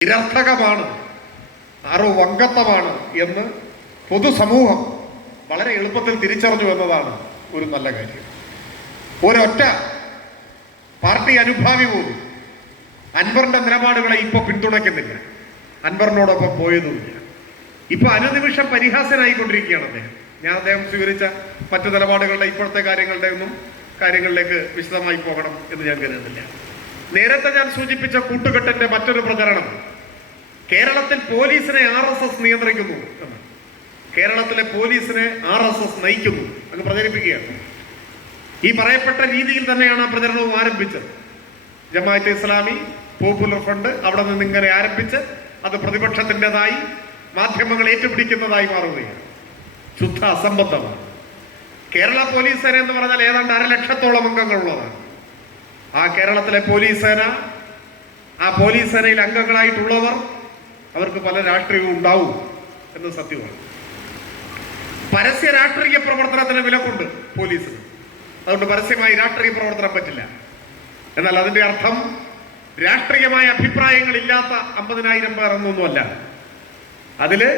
നിരർത്ഥകമാണ്, ആരോ വങ്കത്വമാണ് എന്ന് പൊതുസമൂഹം വളരെ എളുപ്പത്തിൽ തിരിച്ചറിഞ്ഞു എന്നതാണ് ഒരു നല്ല കാര്യം. ഒരൊറ്റ പാർട്ടി അനുഭാവി പോലും അൻവറിന്റെ നിലപാടുകളെ ഇപ്പൊ പിന്തുണയ്ക്കുന്നില്ല, അൻവറിനോടൊപ്പം പോയതുമില്ല. ഇപ്പൊ അനുനിമിഷം പരിഹാസനായിക്കൊണ്ടിരിക്കുകയാണ് അദ്ദേഹം. ഞാൻ അദ്ദേഹം സ്വീകരിച്ച മറ്റു നിലപാടുകളുടെ ഇപ്പോഴത്തെ കാര്യങ്ങളിലേക്ക് വിശദമായി പോകണം എന്ന് ഞാൻ കരുതുന്നില്ല. നേരത്തെ ഞാൻ സൂചിപ്പിച്ച കൂട്ടുകെട്ടിന്റെ മറ്റൊരു പ്രചരണം കേരളത്തിൽ പോലീസിനെ RSS നിയന്ത്രിക്കുന്നു എന്ന്, കേരളത്തിലെ പോലീസിനെ RSS നയിക്കുന്നു എന്ന് പ്രചരിപ്പിക്കുകയാണ്. ഈ പറയപ്പെട്ട രീതിയിൽ തന്നെയാണ് ആ പ്രചരണവും ആരംഭിച്ചത്. ജമാഅത്തെ ഇസ്ലാമി, പോപ്പുലർ ഫ്രണ്ട് അവിടെ നിന്ന് ഇങ്ങനെ ആരംഭിച്ച് അത് പ്രതിപക്ഷത്തിൻ്റെതായി മാധ്യമങ്ങൾ ഏറ്റുപിടിക്കുന്നതായി മാറുകയാണ്. ശുദ്ധ അസംബന്ധമാണ്. കേരള പോലീസ് സേന എന്ന് പറഞ്ഞാൽ ഏതാണ്ട് 1,00,000-ഓളം അംഗങ്ങളുള്ളതാണ്. ആ കേരളത്തിലെ പോലീസ് സേന, ആ പോലീസ് സേനയിൽ അംഗങ്ങളായിട്ടുള്ളവർ, അവർക്ക് പല രാഷ്ട്രീയവും ഉണ്ടാവും എന്ന് സത്യമാണ്. പരസ്യ രാഷ്ട്രീയ പ്രവർത്തനത്തിന് വിലക്കുണ്ട് പോലീസിന്. അതുകൊണ്ട് പരസ്യമായി രാഷ്ട്രീയ പ്രവർത്തനം പറ്റില്ല. എന്നാൽ അതിന്റെ അർത്ഥം രാഷ്ട്രീയമായ അഭിപ്രായങ്ങൾ ഇല്ലാത്ത 50,000 പേർ എന്നൊന്നുമല്ല. അതില്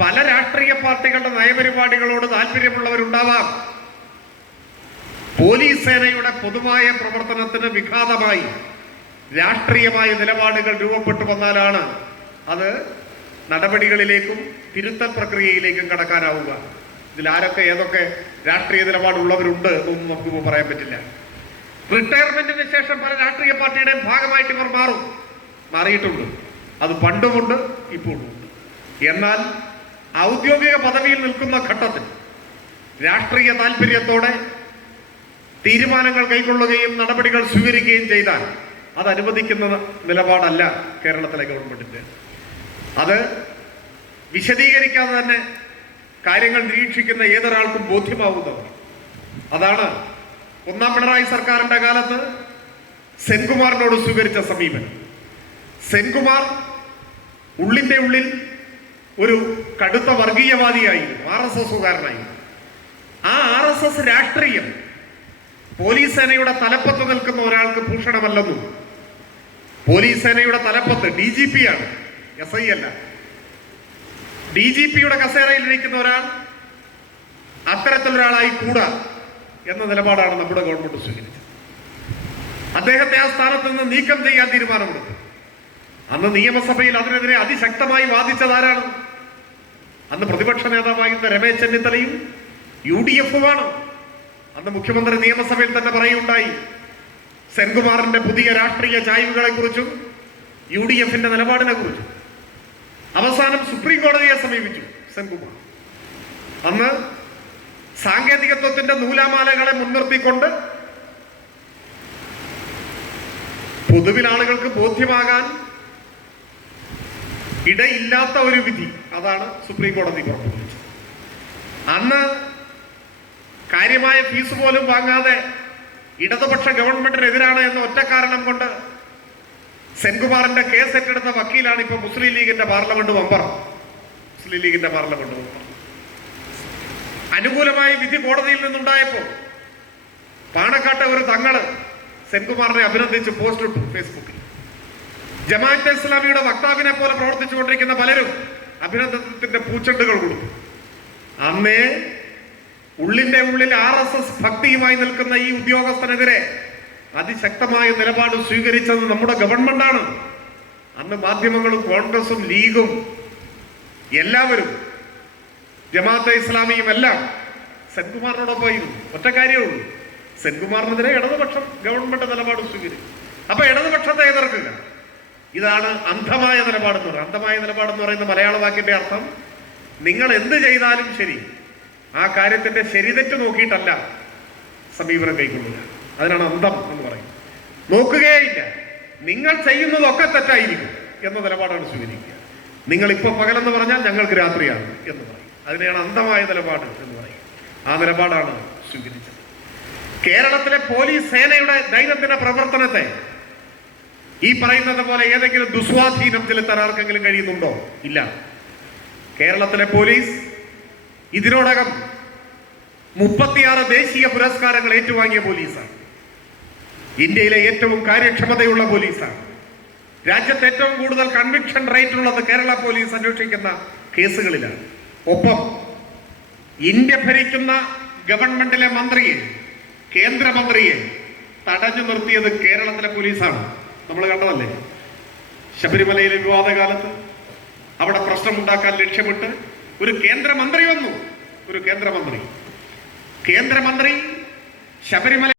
പല രാഷ്ട്രീയ പാർട്ടികളുടെ നയപരിപാടികളോട് താല്പര്യമുള്ളവരുണ്ടാവാം. പോലീസ് സേനയുടെ പൊതുവായ പ്രവർത്തനത്തിന് വിഘാതമായി രാഷ്ട്രീയമായ നിലപാടുകൾ രൂപപ്പെട്ടു വന്നാലാണ് അത് നടപടികളിലേക്കും തിരുത്തൽ പ്രക്രിയയിലേക്കും കടക്കാനാവുക. ഇതിൽ ആരൊക്കെ ഏതൊക്കെ രാഷ്ട്രീയ നിലപാടുള്ളവരുണ്ട് എന്നൊന്നും നമുക്ക് പറയാൻ പറ്റില്ല. റിട്ടയർമെന്റിന് ശേഷം പല രാഷ്ട്രീയ പാർട്ടിയുടെയും ഭാഗമായിട്ട് ഇവർ മാറിയിട്ടുണ്ട്. അത് പണ്ടുമുണ്ട്, ഇപ്പോഴുമുണ്ട്. എന്നാൽ ഔദ്യോഗിക പദവിയിൽ നിൽക്കുന്ന ഘട്ടത്തിൽ രാഷ്ട്രീയ താല്പര്യത്തോടെ തീരുമാനങ്ങൾ കൈക്കൊള്ളുകയും നടപടികൾ സ്വീകരിക്കുകയും ചെയ്താൽ അത് അനുവദിക്കുന്ന നിലപാടല്ല കേരളത്തിലെ ഗവൺമെന്റിന്റെ. അത് വിശദീകരിക്കാതെ തന്നെ കാര്യങ്ങൾ നിരീക്ഷിക്കുന്ന ഏതൊരാൾക്കും ബോധ്യമാവുന്നതാണ്. അതാണ് ഒന്നാം പിണറായി സർക്കാരിന്റെ കാലത്ത് സെൻകുമാറിനോട് സ്വീകരിച്ച സമീപനം. സെൻകുമാർ ഉള്ളിന്റെ ഉള്ളിൽ ഒരു കടുത്ത വർഗീയവാദിയായിരുന്നു, RSSകാരനായിരുന്നു. ആ RSS രാഷ്ട്രീയം പോലീസ് സേനയുടെ തലപ്പത്ത് നിൽക്കുന്ന ഒരാൾക്ക് ഭൂഷണമല്ലെന്നും, പോലീസ് സേനയുടെ തലപ്പത്ത് DGP ആണ്, SI അല്ല, DGPയുടെ കസേരയിൽ ഇരിക്കുന്ന ഒരാൾ അത്തരത്തിലൊരാളായി കൂടാ എന്ന നിലപാടാണ് നമ്മുടെ ഗവൺമെന്റ് സ്വീകരിച്ചത്. അദ്ദേഹത്തെ ആ സ്ഥാനത്ത് നിന്ന് നീക്കം ചെയ്യാൻ തീരുമാനമെടുത്തു. അന്ന് നിയമസഭയിൽ അതിനെതിരെ അതിശക്തമായി വാദിച്ചതാരാണ്? അന്ന് പ്രതിപക്ഷ നേതാവായിരുന്ന രമേശ് ചെന്നിത്തലയും UDF-ഉമാണ്. അന്ന് മുഖ്യമന്ത്രി നിയമസഭയിൽ തന്നെ പറയുണ്ടായി സെൻകുമാറിന്റെ പുതിയ രാഷ്ട്രീയ ചായ്വുകളെ കുറിച്ചും UDF-ന്റെ നിലപാടിനെ കുറിച്ചും. അവസാനം സുപ്രീം കോടതിയെ സമീപിച്ചു സെൻകുമാർ. അന്ന് സാങ്കേതികത്വത്തിന്റെ നൂലാമാലകളെ മുൻനിർത്തിക്കൊണ്ട് പൊതുവിൽ ആളുകൾക്ക് ബോധ്യമാകാൻ ഇടയില്ലാത്ത ഒരു വിധി, അതാണ് സുപ്രീം കോടതി പുറപ്പെടുവിച്ചത്. അന്ന് കാര്യമായ ഫീസ് പോലും വാങ്ങാതെ ഇടതുപക്ഷ ഗവൺമെന്റിനെതിരാണ് എന്ന ഒറ്റ കാരണം കൊണ്ട് സെൻകുമാറിന്റെ കേസ് ഏറ്റെടുത്ത വക്കീലാണ് ഇപ്പൊ മുസ്ലിം ലീഗിന്റെ പാർലമെന്റ് മെമ്പർ. അനുകൂലമായ വിധി കോടതിയിൽ നിന്നുണ്ടായപ്പോ പാണക്കാട്ടെ ഒരു തങ്ങള് സെൻകുമാറിനെ അഭിനന്ദിച്ച് പോസ്റ്റ് ഇട്ടു ഫേസ്ബുക്കിൽ. ജമാഅത്തെ ഇസ്ലാമിയുടെ വക്താവിനെ പോലെ പ്രവർത്തിച്ചുകൊണ്ടിരിക്കുന്ന പലരും അഭിനന്ദനത്തിന്റെ പൂച്ചെണ്ടുകൾ കൊടുത്തു. അന്നേ ഉള്ളിന്റെ ഉള്ളിൽ RSS ഭക്തിയുമായി നിൽക്കുന്ന ഈ ഉദ്യോഗസ്ഥനെതിരെ അതിശക്തമായ നിലപാട് സ്വീകരിച്ചത് നമ്മുടെ ഗവൺമെന്റാണ്. അന്ന് മാധ്യമങ്ങളും കോൺഗ്രസും ലീഗും എല്ലാവരും, ജമാഅത്തെ ഇസ്ലാമിയും എല്ലാം സെൻകുമാറിനോടൊപ്പമായിരുന്നു. ഒറ്റ കാര്യമുള്ളൂ, സെൻകുമാറിനെതിരെ ഇടതുപക്ഷം ഗവൺമെന്റ് നിലപാട് സ്വീകരിച്ചു. അപ്പൊ ഇടതുപക്ഷത്തെ എതിർക്കുക, ഇതാണ് അന്ധമായ നിലപാടെന്ന് പറയുന്നത്. അന്ധമായ നിലപാടെന്ന് പറയുന്ന മലയാള വാക്കിന്റെ അർത്ഥം നിങ്ങൾ എന്ത് ചെയ്താലും ശരി, ആ കാര്യത്തിന്റെ ശരിതെറ്റ് നോക്കിയിട്ടല്ല സമീപനം കൈക്കൊള്ളുക. അതിനാണ് അന്ധം എന്ന് പറയുന്നത്. നോക്കുകയില്ല, നിങ്ങൾ ചെയ്യുന്നതൊക്കെ തെറ്റായിരിക്കും എന്ന നിലപാടാണ് സ്വീകരിക്കുക. നിങ്ങൾ ഇപ്പൊ പകലെന്ന് പറഞ്ഞാൽ ഞങ്ങൾക്ക് രാത്രിയാണ് എന്ന് പറയും. അതിനെയാണ് അന്ധമായ നിലപാട് എന്ന് പറയും. ആ നിലപാടാണ് സ്വീകരിച്ചത്. കേരളത്തിലെ പോലീസ് സേനയുടെ ദൈനംദിന പ്രവർത്തനത്തെ ഈ പറയുന്നത് പോലെ ഏതെങ്കിലും ദുസ്വാധീനം ചെലുത്താൻ ആർക്കെങ്കിലും കഴിയുന്നുണ്ടോ? ഇല്ല. കേരളത്തിലെ പോലീസ് ഇതിനോടകം 36 ദേശീയ പുരസ്കാരങ്ങൾ ഏറ്റുവാങ്ങിയ പോലീസാണ്. ഇന്ത്യയിലെ ഏറ്റവും കാര്യക്ഷമതയുള്ള പോലീസാണ്. രാജ്യത്ത് ഏറ്റവും കൂടുതൽ കൺവിക്ഷൻ റേറ്റ് ഉള്ളത് കേരള പോലീസ് അന്വേഷിക്കുന്ന കേസുകളിലാണ്. ഒപ്പം ഇന്ത്യ ഭരിക്കുന്ന ഗവൺമെന്റിലെ മന്ത്രിയെ, കേന്ദ്രമന്ത്രിയെ തടഞ്ഞു നിർത്തിയത് കേരളത്തിലെ പോലീസാണ്. നമ്മൾ കണ്ടതല്ലേ ശബരിമലയിലെ വിവാദകാലത്ത് അവിടെ പ്രശ്നമുണ്ടാക്കാൻ ലക്ഷ്യമിട്ട് ഒരു കേന്ദ്രമന്ത്രി വന്നു. കേന്ദ്രമന്ത്രി ശബരിമല